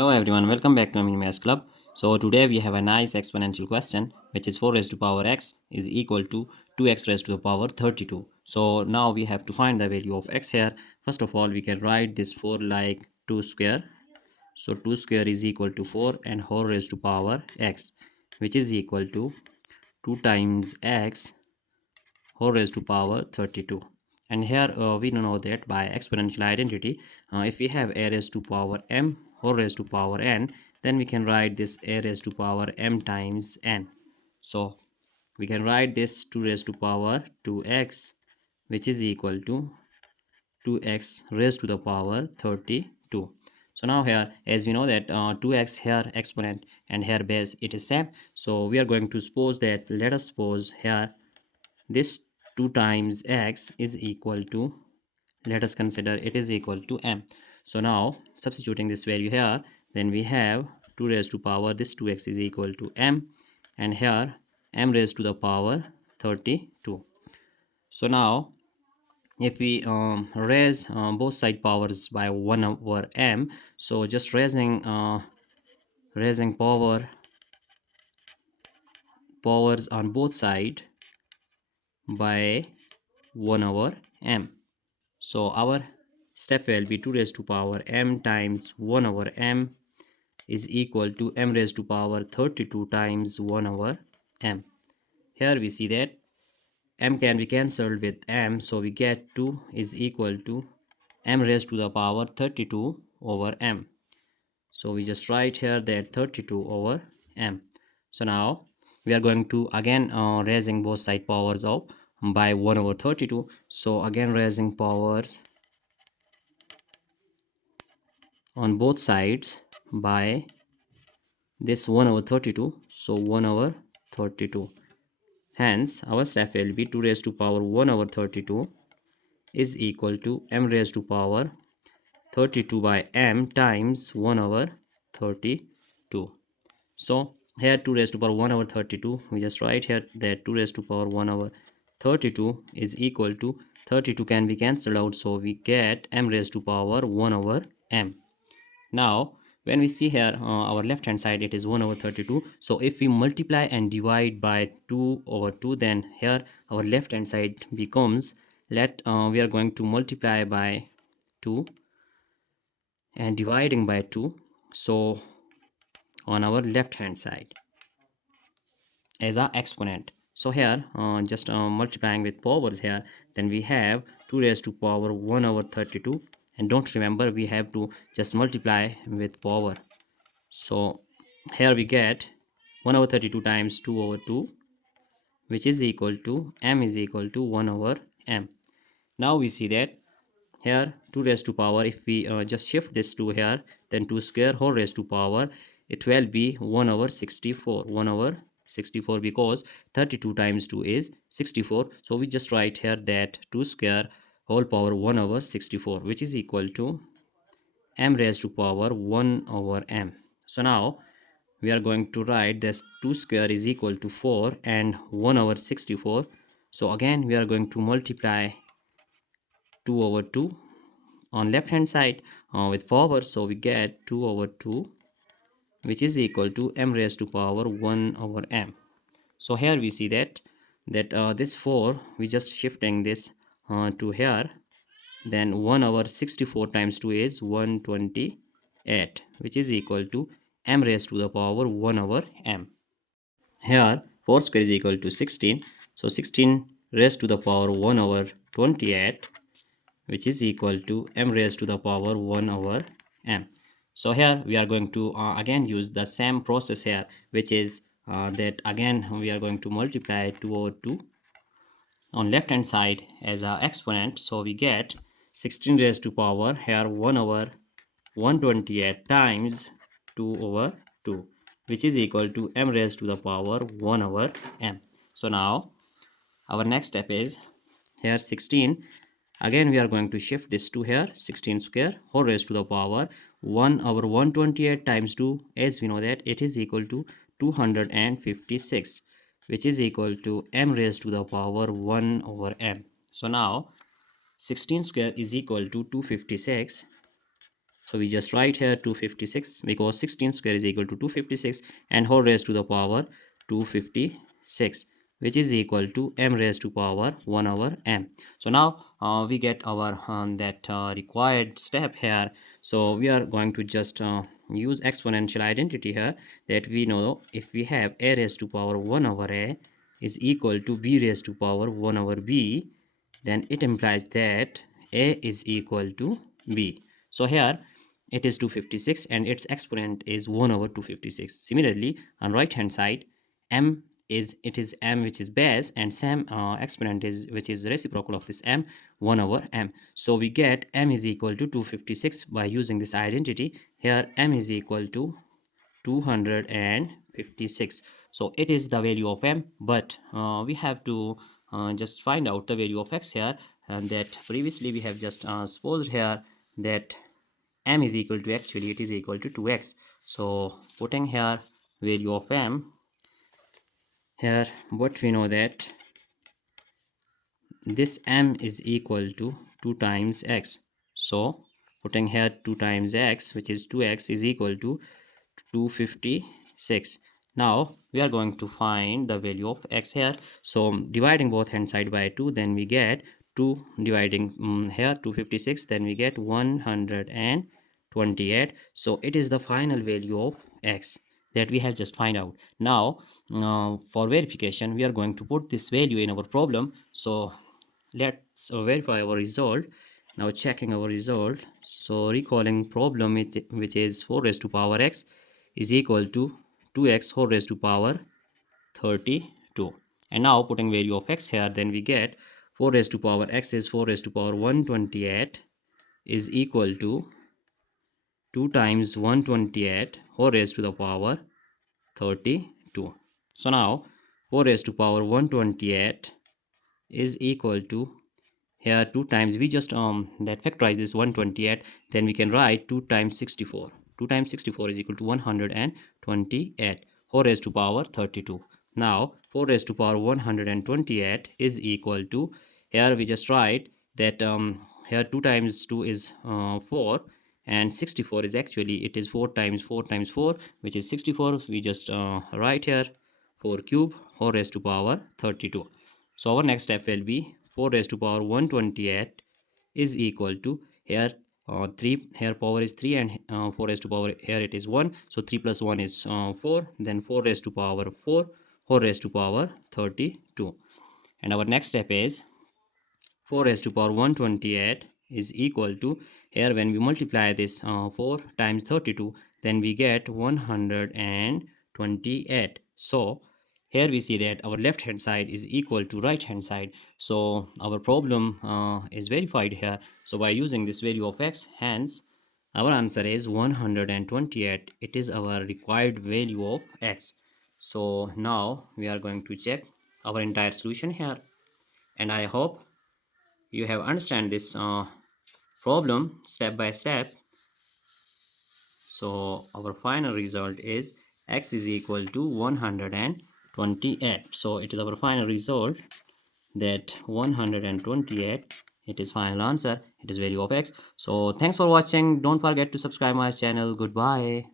Hello everyone, welcome back to Germany Math Club. So today we have a nice exponential question which is 4 raised to power x is equal to 2x raised to the power 32. So now we have to find the value of x here. First of all, we can write this 4 like 2 square. So 2 square is equal to 4 and 4 raised to power x, which is equal to 2 times x whole raised to power 32. And here we know that by exponential identity, if we have a raised to power m whole raised to power n, then we can write this a raised to power m times n. So we can write this 2 raised to power 2x, which is equal to 2x raised to the power 32. So now here, as we know that 2x here exponent and here base it is same, so we are going to suppose that, let us suppose here this 2 times x is equal to, let us consider it is equal to m. So now substituting this value here, then we have 2 raised to power this 2x is equal to m, and here m raised to the power 32. So now if we raise both side powers by 1 over m, so just raising powers on both side by 1 over m. So our step will be 2 raised to power m times 1 over m is equal to m raised to power 32 times 1 over m. Here we see that m can be cancelled with m, so we get 2 is equal to m raised to the power 32 over m. So we just write here that 32 over m. So now we are going to again raising both side powers of by 1 over 32. So again raising powers on both sides by this 1 over 32, so 1 over 32. Hence our step will be 2 raised to power 1 over 32 is equal to m raised to power 32 by m times 1 over 32. So here 2 raised to power 1 over 32, we just write here that 2 raised to power 1 over 32 is equal to 32 can be cancelled out, so we get m raised to power 1 over m. Now when we see here our left hand side, it is 1 over 32. So if we multiply and divide by 2 over 2, then here our left hand side becomes, we are going to multiply by 2 and dividing by 2, so on our left hand side as a exponent. So here just multiplying with powers here, then we have 2 raised to power 1 over 32, and don't remember we have to just multiply with power. So here we get 1 over 32 times 2 over 2, which is equal to m is equal to 1 over m. Now we see that here 2 raised to power, if we just shift this to here, then 2 square whole raised to power, it will be 1 over 64, 1 over 64, because 32 times 2 is 64. So we just write here that 2 square whole power 1 over 64, which is equal to m raised to power 1 over m. So now we are going to write this 2 square is equal to 4 and 1 over 64. So again we are going to multiply 2 over 2 on left hand side with power, so we get 2 over 2, which is equal to m raised to power 1 over m. So here we see that this 4, we just shifting this to here, then 1 over 64 times 2 is 128, which is equal to m raised to the power 1 over m. Here 4 square is equal to 16, so 16 raised to the power 1 over 28, which is equal to m raised to the power 1 over m. So here we are going to again use the same process here, which is that again we are going to multiply 2 over 2 on left hand side as a exponent. So we get 16 raised to power here 1 over 128 times 2 over 2, which is equal to m raised to the power 1 over m. So now our next step is here 16, again we are going to shift this to here, 16 square whole raised to the power 1 over 128 times 2, as we know that it is equal to 256, which is equal to m raised to the power 1 over m. So now 16 square is equal to 256, So we just write here 256 because 16 square is equal to 256 and whole raised to the power 256, which is equal to m raised to power 1 over m. So now we get our that required step here. So we are going to just use exponential identity here, that we know if we have a raised to power 1 over a is equal to b raised to power 1 over b, then it implies that a is equal to b. So here it is 256 and its exponent is 1 over 256. Similarly, on right hand side, m is m which is base, and same exponent is which is reciprocal of this m, 1 over m. So we get m is equal to 256 by using this identity. Here m is equal to 256. So it is the value of m, but we have to just find out the value of x here, and that previously we have just supposed here that m is equal to, actually it is equal to 2x. So putting here value of m here, but we know that this m is equal to 2 times x. So putting here 2 times x, which is 2x, is equal to 256. Now we are going to find the value of x here. So dividing both hand side by 2, then we get 2 dividing here 256, then we get 128. So it is the final value of x that we have just find out. Now for verification, we are going to put this value in our problem. So let's verify our result. Now checking our result. So recalling problem, which is 4 raised to power x is equal to 2x whole raised to power 32. And now putting value of x here, then we get 4 raised to power x is 4 raised to power 128 is equal to 2 times 128 whole raised to the power 32. So now 4 raised to power 128 is equal to, here 2 times, we just that factorize this 128, then we can write 2 times 64. 2 times 64 is equal to 128 whole raised to power 32. Now 4 raised to power 128 is equal to, here we just write that here 2 times 2 is 4, and 64 is actually, it is 4 times 4 times 4, which is 64. We just write here 4 cube whole raised to power 32. So our next step will be 4 raised to power 128 is equal to, here 3, here power is 3, and 4 raised to power here it is 1. So 3 plus 1 is 4, then 4 raised to power 4 whole raised to power 32. And our next step is 4 raised to power 128 is equal to, here when we multiply this 4 times 32, then we get 128. So here we see that our left hand side is equal to right hand side. So our problem is verified here. So by using this value of x, hence our answer is 128. It is our required value of x. So now we are going to check our entire solution here, and I hope you have understand this problem step by step. So our final result is x is equal to 128. So it is our final result, that 128, it is final answer, it is value of x. So thanks for watching. Don't forget to subscribe my channel. Goodbye.